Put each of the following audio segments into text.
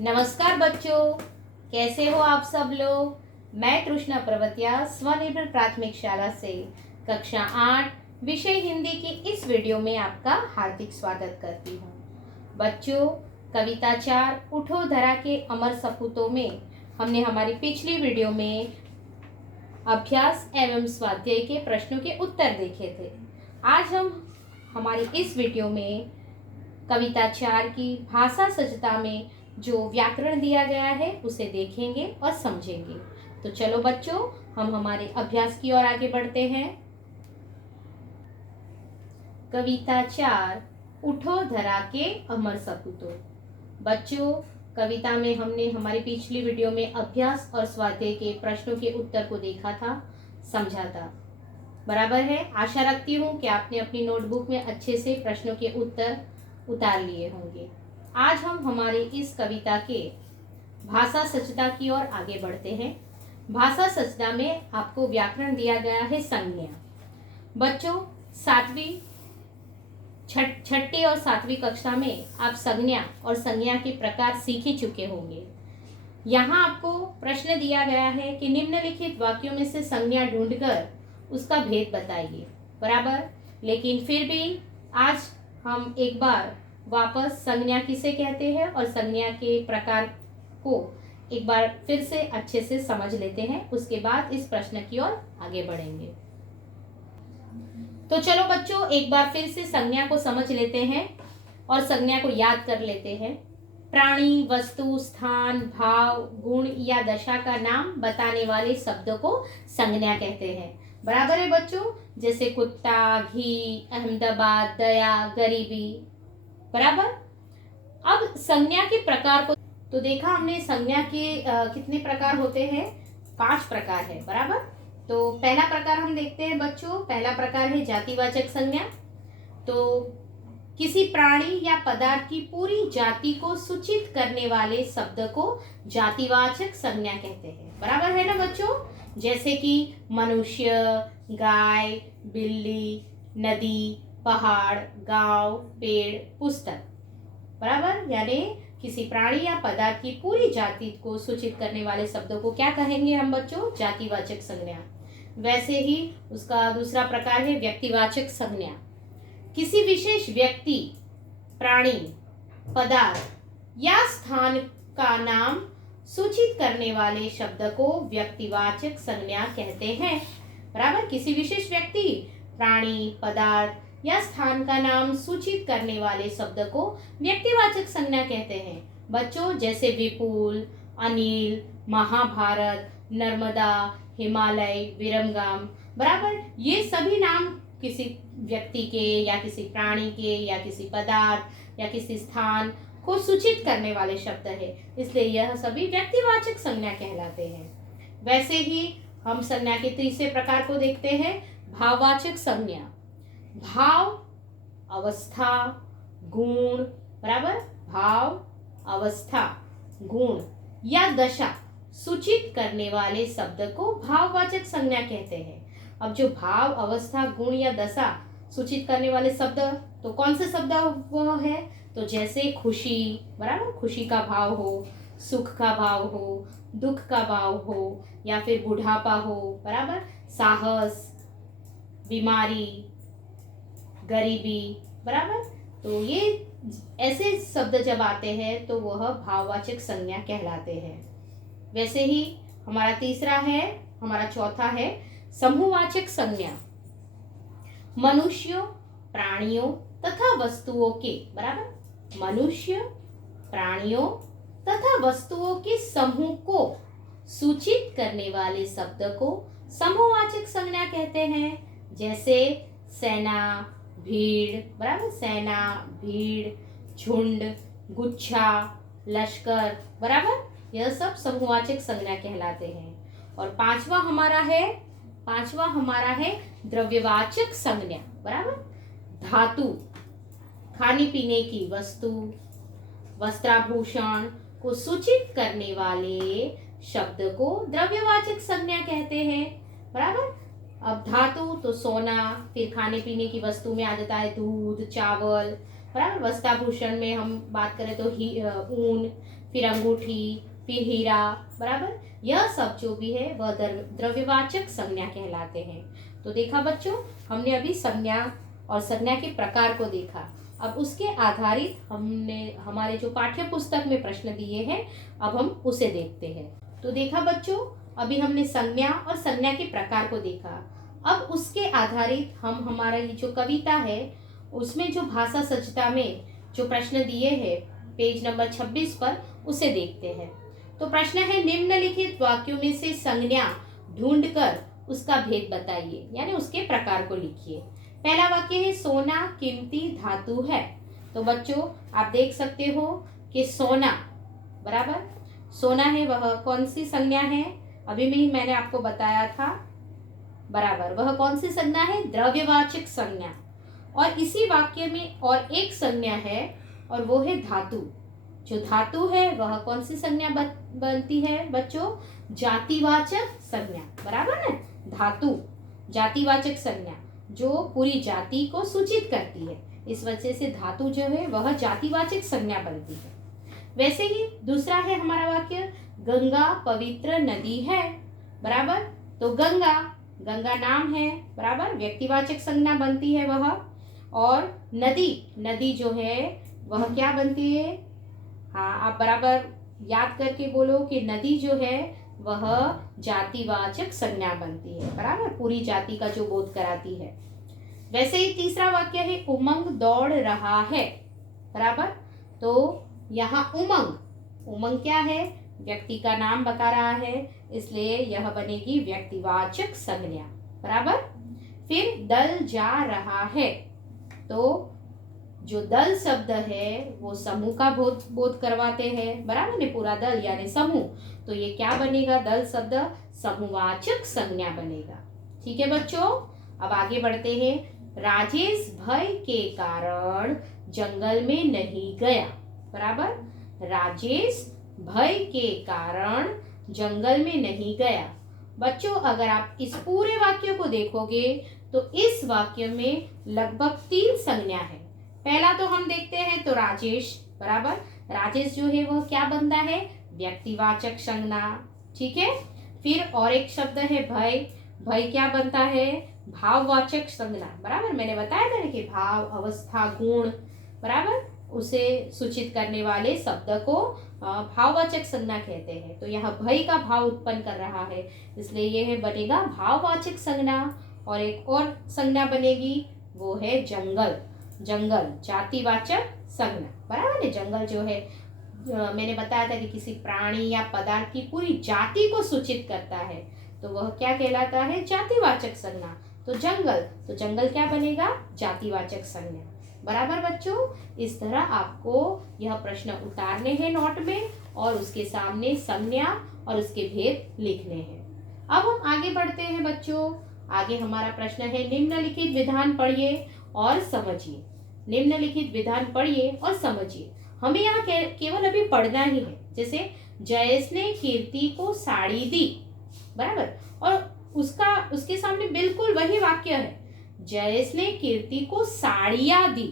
नमस्कार बच्चों, कैसे हो आप सब लोग। मैं कृष्णा प्रवतिया स्वनिर्भर प्राथमिक शाला से कक्षा 8 विषय हिंदी की इस वीडियो में आपका हार्दिक स्वागत करती हूँ। बच्चों, कविता 4 उठो धरा के अमर सपूतों में हमने हमारी पिछली वीडियो में अभ्यास एवं स्वाध्याय के प्रश्नों के उत्तर देखे थे। आज हम हमारी इस वीडियो में कविता 4 की भाषा सज्जता में जो व्याकरण दिया गया है उसे देखेंगे और समझेंगे। तो चलो बच्चों, हम हमारे अभ्यास की ओर आगे बढ़ते हैं। कविता 4 उठो धरा के अमर सपूतों। बच्चों, कविता में हमने हमारी पिछली वीडियो में अभ्यास और स्वाध्याय के प्रश्नों के उत्तर को देखा था, समझा था। बराबर है। आशा रखती हूँ कि आपने अपनी नोटबुक में अच्छे से प्रश्नों के उत्तर उतार लिए होंगे। आज हम हमारी इस कविता के भाषा सज्जता की ओर आगे बढ़ते हैं। भाषा सज्जता में आपको व्याकरण दिया गया है संज्ञा। बच्चों, छठी और 7वीं कक्षा में आप संज्ञा और संज्ञा के प्रकार सीख ही चुके होंगे। यहाँ आपको प्रश्न दिया गया है कि निम्नलिखित वाक्यों में से संज्ञा ढूंढकर उसका भेद बताइए। बराबर। लेकिन फिर भी आज हम एक बार वापस संज्ञा किसे कहते हैं और संज्ञा के प्रकार को एक बार फिर से अच्छे से समझ लेते हैं। उसके बाद इस प्रश्न की ओर आगे बढ़ेंगे। तो चलो बच्चों, एक बार फिर से संज्ञा को समझ लेते हैं और संज्ञा को याद कर लेते हैं। प्राणी, वस्तु, स्थान, भाव, गुण या दशा का नाम बताने वाले शब्द को संज्ञा कहते हैं। बराबर है बच्चों। जैसे कुत्ता, घी, अहमदाबाद, दया, गरीबी। बराबर। अब संज्ञा के प्रकार को तो देखा हमने। संज्ञा के कितने प्रकार होते हैं? 5 प्रकार है। बराबर। तो पहला प्रकार हम देखते हैं बच्चों। पहला प्रकार है जातिवाचक संज्ञा। तो किसी प्राणी या पदार्थ की पूरी जाति को सूचित करने वाले शब्द को जातिवाचक संज्ञा कहते हैं। बराबर है ना बच्चों। जैसे कि मनुष्य, गाय, बिल्ली, नदी, पहाड़, गांव, पेड़, पुस्तक। बराबर। यानी किसी प्राणी या पदार्थ की पूरी जाति को सूचित करने वाले शब्दों को क्या कहेंगे हम बच्चों? जातिवाचक संज्ञा। वैसे ही उसका दूसरा प्रकार है व्यक्तिवाचक संज्ञा। किसी विशेष व्यक्ति, प्राणी, पदार्थ या स्थान का नाम सूचित करने वाले शब्द को व्यक्तिवाचक संज्ञा कहते हैं। बराबर। किसी विशेष व्यक्ति, प्राणी, पदार्थ या स्थान का नाम सूचित करने वाले शब्द को व्यक्तिवाचक संज्ञा कहते हैं। बच्चों, जैसे विपुल, अनिल, महाभारत, नर्मदा, हिमालय, विरमगाम। बराबर। ये सभी नाम किसी व्यक्ति के या किसी प्राणी के या किसी पदार्थ या किसी स्थान को सूचित करने वाले शब्द है, इसलिए यह सभी व्यक्तिवाचक संज्ञा कहलाते हैं। वैसे ही हम संज्ञा के तीसरे प्रकार को देखते हैं, भाववाचक संज्ञा। भाव, अवस्था, गुण। बराबर। भाव, अवस्था, गुण या दशा सूचित करने वाले शब्द को भाववाचक संज्ञा कहते हैं। अब जो भाव, अवस्था, गुण या दशा सूचित करने वाले शब्द, तो कौन से शब्द वो है? तो जैसे खुशी। बराबर। खुशी का भाव हो, सुख का भाव हो, दुख का भाव हो या फिर बुढ़ापा हो। बराबर। साहस, बीमारी, गरीबी। बराबर। तो ये ऐसे शब्द जब आते हैं तो वह भाववाचक संज्ञा कहलाते हैं। वैसे ही हमारा चौथा है समूहवाचक संज्ञा। मनुष्यों, प्राणियों तथा वस्तुओं के। बराबर। मनुष्य, प्राणियों तथा वस्तुओं के समूह को सूचित करने वाले शब्द को समूहवाचक संज्ञा कहते हैं। जैसे सेना, भीड़। बराबर। सेना, भीड़, झुंड, गुच्छा, लश्कर। बराबर। यह सब समूहवाचक संज्ञा कहलाते हैं। और पांचवा हमारा है द्रव्यवाचक संज्ञा। बराबर। धातु, खाने पीने की वस्तु, वस्त्राभूषण को सूचित करने वाले शब्द को द्रव्यवाचक संज्ञा कहते हैं। बराबर। अब धातु तो सोना, फिर खाने पीने की वस्तु में आ जाता है दूध, चावल। बराबर। वस्त्राभूषण में हम बात करें तो ऊन, फिर अंगूठी, फिर हीरा, बराबर। यह सब जो भी है वह द्रव्यवाचक संज्ञा कहलाते हैं। तो देखा बच्चों, हमने अभी संज्ञा और संज्ञा के प्रकार को देखा। अब उसके आधारित हमने हमारे जो पाठ्य पुस्तक में प्रश्न दिए हैं, अब हम उसे देखते हैं। तो देखा बच्चों, अभी हमने संज्ञा और संज्ञा के प्रकार को देखा। अब उसके आधारित हम हमारा ये जो कविता है उसमें जो भाषा सज्जता में जो प्रश्न दिए हैं पेज नंबर 26 पर, उसे देखते हैं। तो प्रश्न है, निम्नलिखित वाक्यों में से संज्ञा ढूंढकर उसका भेद बताइए, यानी उसके प्रकार को लिखिए। पहला वाक्य है, सोना कीमती धातु है। तो बच्चों आप देख सकते हो कि सोना, बराबर, सोना है वह कौन सी संज्ञा है? अभी में ही मैंने आपको बताया था, बराबर, वह कौन सी संज्ञा है? द्रव्यवाचक संज्ञा। और इसी वाक्य में और एक संज्ञा है और वो है धातु। जो धातु है वह कौन सी संज्ञा बनती है बच्चों? जातिवाचक संज्ञा, बराबर ना। धातु जातिवाचक संज्ञा जो पूरी जाति को सूचित करती है, इस वजह से धातु जो है वह जातिवाचक संज्ञा बनती है। वैसे ही दूसरा है हमारा वाक्य, गंगा पवित्र नदी है, बराबर। तो गंगा, गंगा नाम है, बराबर, व्यक्तिवाचक संज्ञा बनती है वह। और नदी, नदी जो है वह क्या बनती है? हाँ, आप बराबर याद करके बोलो कि नदी जो है वह जातिवाचक संज्ञा बनती है, बराबर, पूरी जाति का जो बोध कराती है। वैसे ही तीसरा वाक्य है, उमंग दौड़ रहा है, बराबर। तो यहाँ उमंग, उमंग क्या है? व्यक्ति का नाम बता रहा है, इसलिए यह बनेगी व्यक्तिवाचक संज्ञा, बराबर। फिर दल जा रहा है, तो जो दल शब्द है वो समूह का बोध करवाते हैं, बराबर ने, पूरा दल यानी समूह। तो ये क्या बनेगा? दल शब्द समूहवाचक संज्ञा बनेगा। ठीक है बच्चों, अब आगे बढ़ते हैं। राजेश भय के कारण जंगल में नहीं गया, बराबर। राजेश भय के कारण जंगल में नहीं गया। बच्चों अगर आप इस पूरे वाक्य को देखोगे तो इस वाक्य में लगभग 3 संज्ञा है। पहला तो हम देखते हैं तो राजेश, बराबर, राजेश जो है वह क्या बनता है? व्यक्तिवाचक संज्ञा, ठीक है। फिर और एक शब्द है भय, भय क्या बनता है? भाववाचक संज्ञा, बराबर। मैंने बताया था कि भाव, अवस्था, गुण, बराबर, उसे सूचित करने वाले शब्द को भाववाचक संज्ञा कहते हैं। तो यहाँ भय का भाव उत्पन्न कर रहा है, इसलिए यह बनेगा भाववाचक संज्ञा। और एक और संज्ञा बनेगी, वो है जंगल, जंगल जातिवाचक संज्ञा, बराबर है। जंगल जो है मैंने बताया था कि किसी प्राणी या पदार्थ की पूरी जाति को सूचित करता है, तो वह क्या कहलाता है? जातिवाचक संज्ञा। तो जंगल क्या बनेगा? जातिवाचक संज्ञा, बराबर बच्चों। इस तरह आपको यह प्रश्न उतारने हैं नोट में और उसके सामने संज्ञा और उसके भेद लिखने हैं। अब हम आगे बढ़ते हैं बच्चों। आगे हमारा प्रश्न है, निम्नलिखित विधान पढ़िए और समझिए। निम्नलिखित विधान पढ़िए और समझिए। हमें यहाँ केवल अभी पढ़ना ही है। जैसे जयेश ने कीर्ति को साड़ी दी, बराबर, और उसके सामने बिल्कुल वही वाक्य है, जयेश ने कीर्ति को साड़ियां दी,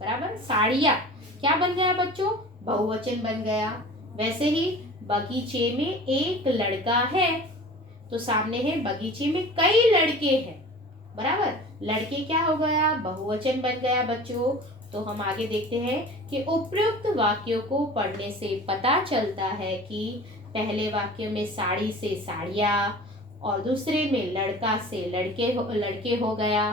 बराबर। साड़ियां क्या बन गया बच्चों? बहुवचन बन गया। वैसे ही बगीचे में एक लड़का है, तो सामने है बगीचे में कई लड़के हैं, बराबर। लड़के क्या हो गया? बहुवचन बन गया बच्चों। तो हम आगे देखते हैं कि उपयुक्त वाक्यों को पढ़ने से पता चलता है कि पहले वाक्य में साड़ी से साड़ियां और दूसरे में लड़का से लड़के हो गया,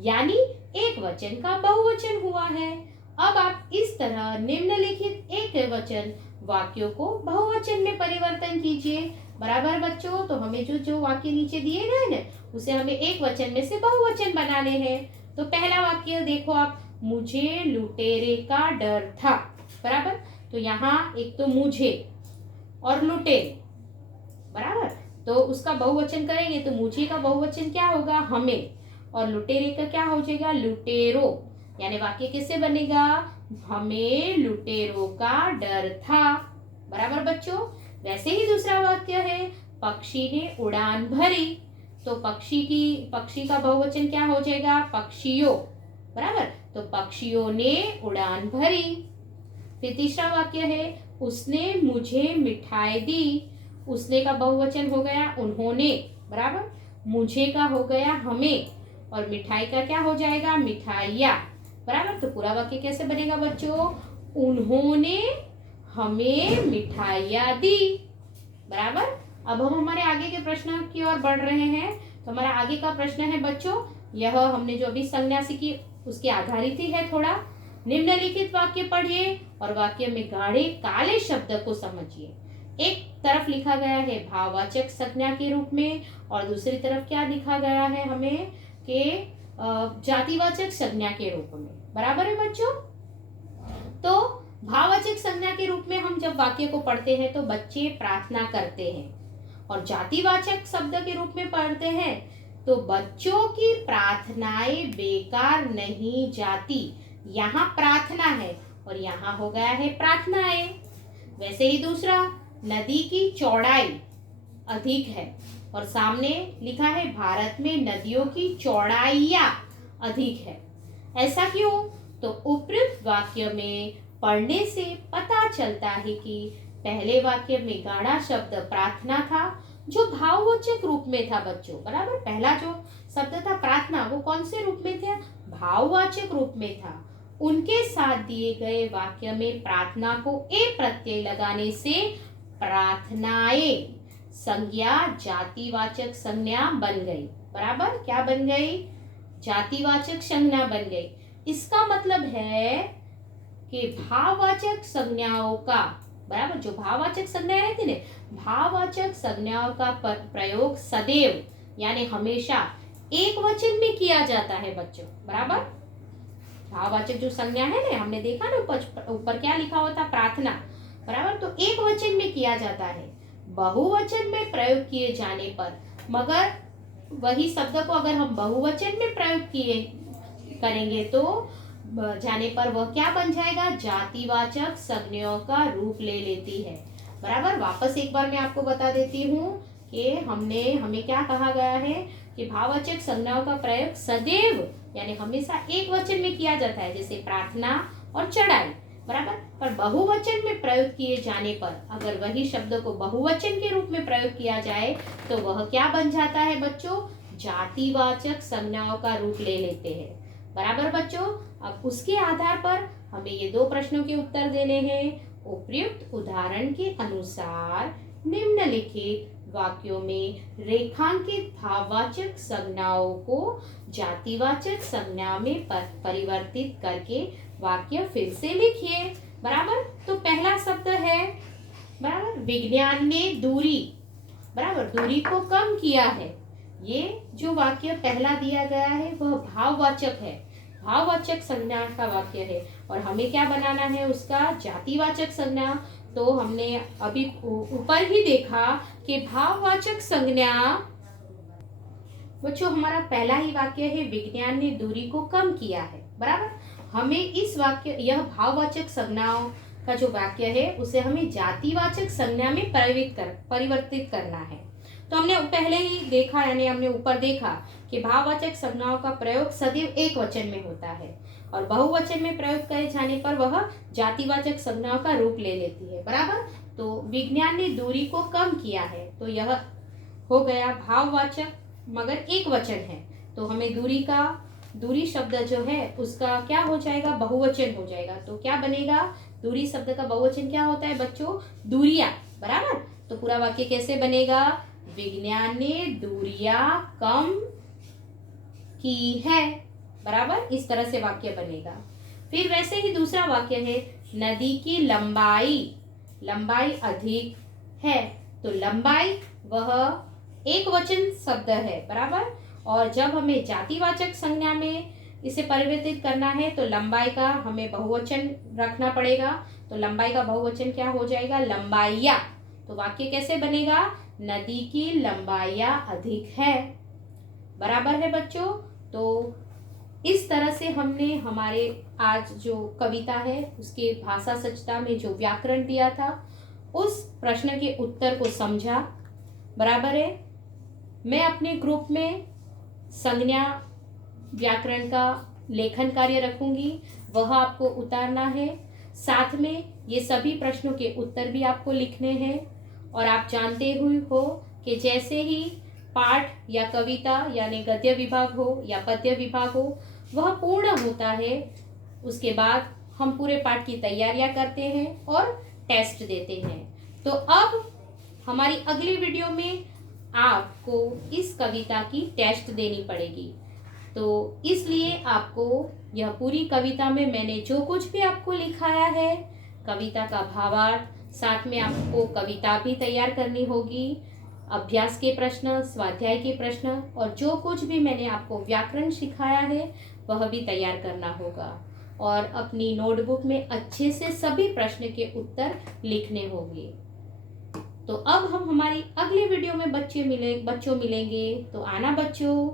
यानी एक वचन का बहुवचन हुआ है। अब आप इस तरह निम्नलिखित एक वचन वाक्यों को बहुवचन में परिवर्तन कीजिए, बराबर बच्चों। तो हमें जो वाक्य नीचे दिए गए ना, उसे हमें एक वचन में से बहुवचन बनाने हैं। तो पहला वाक्य देखो आप, मुझे लुटेरे का डर था, बराबर। तो यहाँ एक तो मुझे और लुटेरे, बराबर, तो उसका बहुवचन करेंगे तो मुझे का बहुवचन क्या होगा? हमें, और लुटेरे का क्या हो जाएगा? लुटेरो। यानी वाक्य किससे बनेगा? हमें लुटेरों का डर था, बराबर बच्चों। वैसे ही दूसरा वाक्य है, पक्षी ने उड़ान भरी, तो पक्षी का बहुवचन क्या हो जाएगा? पक्षियों, बराबर। तो पक्षियों ने उड़ान भरी। फिर तीसरा वाक्य है उसने मुझे मिठाई दी। उसने का बहुवचन हो गया उन्होंने, बराबर। मुझे का हो गया हमें, और मिठाई का क्या हो जाएगा मिठाइया, बराबर। तो पूरा वाक्य कैसे बनेगा बच्चों, उन्होंने हमें मिठाइयाँ दी, बराबर। अब हम हमारे आगे के प्रश्न की ओर बढ़ रहे हैं। तो हमारा आगे का प्रश्न है बच्चों, यह हमने जो अभी संज्ञा सीखी उसके आधारित ही है थोड़ा। निम्नलिखित वाक्य पढ़िए और वाक्य में गाढ़े काले शब्द को समझिए। एक तरफ लिखा गया है भाववाचक संज्ञा के रूप में, और दूसरी तरफ क्या लिखा गया है हमें कि जातिवाचक संज्ञा के रूप में, बराबर है बच्चों। तो भाववाचक संज्ञा के रूप में हम जब वाक्य को पढ़ते हैं तो बच्चे प्रार्थना करते हैं, और जातिवाचक शब्द के रूप में पढ़ते हैं तो बच्चों की प्रार्थनाएं बेकार नहीं जाती। यहाँ प्रार्थना है और यहाँ हो गया है प्रार्थनाएं। वैसे ही दूसरा, नदी की चौड़ाई अधिक है, और सामने लिखा है भारत में नदियों की चौड़ाइयाँ अधिक है। ऐसा क्यों? तो उपयुक्त वाक्य में पढ़ने से पता चलता है कि पहले वाक्य में गाढ़ा शब्द प्रार्थना था जो भाववाचक रूप में था बच्चों, बराबर। पहला जो शब्द था प्रार्थना वो कौन से रूप में था, भाववाचक रूप में था। उनके साथ दिए गए वाक्य में प्रार्थना को ए प्रत्यय लगाने से प्रार्थनाएं संज्ञा जातिवाचक संज्ञा बन गई, बराबर। क्या बन गई, जातिवाचक संज्ञा बन गई। इसका मतलब है कि भाववाचक संज्ञाओं का, बराबर, जो भाववाचक संज्ञाएं रहती है भाववाचक संज्ञाओं का प्रयोग सदैव यानी हमेशा एक वचन में किया जाता है बच्चों, बराबर। भाववाचक जो संज्ञा है ना, हमने देखा ना ऊपर क्या लिखा हुआ था प्रार्थना, बराबर। तो एक वचन में किया जाता है। बहुवचन में प्रयोग किए जाने पर, मगर वही शब्द को अगर हम बहुवचन में प्रयोग किए करेंगे तो जाने पर वह क्या बन जाएगा, जातिवाचक संज्ञाओं का रूप ले लेती है, बराबर। वापस एक बार मैं आपको बता देती हूँ कि हमें क्या कहा गया है कि भाववाचक संज्ञाओं का प्रयोग सदैव यानी हमेशा एक वचन में किया जाता है, जैसे प्रार्थना और चढ़ाई, बराबर। पर बहुवचन में प्रयोग किए जाने पर अगर वही शब्द को बहुवचन के रूप में प्रयोग किया जाए तो वह क्या बन जाता है बच्चों, जातिवाचक संज्ञाओं का रूप ले लेते हैं, बराबर बच्चों। अब उसके आधार पर हमें ये दो प्रश्नों के उत्तर देने हैं। उपयुक्त उदाहरण के अनुसार निम्नलिखित वाक्यों में रेखांकित भाववाचक संज्ञाओं को जातिवाचक संज्ञा में परिवर्तित करके वाक्य फिर से लिखिए, बराबर। तो पहला शब्द है, बराबर, विज्ञान ने दूरी, बराबर, दूरी को कम किया है। ये जो वाक्य पहला दिया गया है वह भाववाचक है, भाववाचक संज्ञा का वाक्य है, और हमें क्या बनाना है उसका जातिवाचक संज्ञा। तो हमने अभी ऊपर ही देखा कि भाववाचक संज्ञा बच्चों हमारा पहला ही वाक्य है विज्ञान ने दूरी को कम किया है, बराबर। हमें इस वाक्य यह भाववाचक संज्ञाओं का जो वाक्य है उसे हमें जातिवाचक संज्ञा में परिवर्तित करना है। तो हमने पहले ही देखा यानी हमने ऊपर देखा कि भाववाचक संज्ञाओं का प्रयोग सदैव एक वचन में होता है और बहुवचन में प्रयोग करे जाने पर वह जातिवाचक संज्ञाओं का रूप ले लेती है, बराबर। तो विज्ञान ने दूरी को कम किया है तो यह हो गया भाववाचक मगर एक वचन है। तो हमें दूरी शब्द जो है उसका क्या हो जाएगा, बहुवचन हो जाएगा। तो क्या बनेगा, दूरी शब्द का बहुवचन क्या होता है बच्चों, दूरियां, बराबर। तो पूरा वाक्य कैसे बनेगा, विज्ञान ने दूरियां कम की है, बराबर। इस तरह से वाक्य बनेगा। फिर वैसे ही दूसरा वाक्य है नदी की लंबाई अधिक है। तो लंबाई वह एक वचन शब्द है, बराबर। और जब हमें जातिवाचक संज्ञा में इसे परिवर्तित करना है तो लंबाई का हमें बहुवचन रखना पड़ेगा। तो लंबाई का बहुवचन क्या हो जाएगा, लंबाइया। तो वाक्य कैसे बनेगा, नदी की लंबाइयाँ अधिक है, बराबर है बच्चों। तो इस तरह से हमने हमारे आज जो कविता है उसके भाषा सचता में जो व्याकरण दिया था उस प्रश्न के उत्तर को समझा, बराबर है। मैं अपने ग्रुप में संज्ञा व्याकरण का लेखन कार्य रखूंगी, वह आपको उतारना है। साथ में ये सभी प्रश्नों के उत्तर भी आपको लिखने हैं। और आप जानते हुए हो कि जैसे ही पाठ या कविता यानी गद्य विभाग हो या पद्य विभाग हो वह पूर्ण होता है, उसके बाद हम पूरे पाठ की तैयारियां करते हैं और टेस्ट देते हैं। तो अब हमारी अगली वीडियो में आपको इस कविता की टेस्ट देनी पड़ेगी। तो इसलिए आपको यह पूरी कविता में मैंने जो कुछ भी आपको लिखाया है, कविता का भावार्थ, साथ में आपको कविता भी तैयार करनी होगी, अभ्यास के प्रश्न, स्वाध्याय के प्रश्न, और जो कुछ भी मैंने आपको व्याकरण सिखाया है वह भी तैयार करना होगा। और अपनी नोटबुक में अच्छे से सभी प्रश्न के उत्तर लिखने होंगे। तो अब हम हमारी अगली वीडियो में बच्चों मिलेंगे। तो आना बच्चों।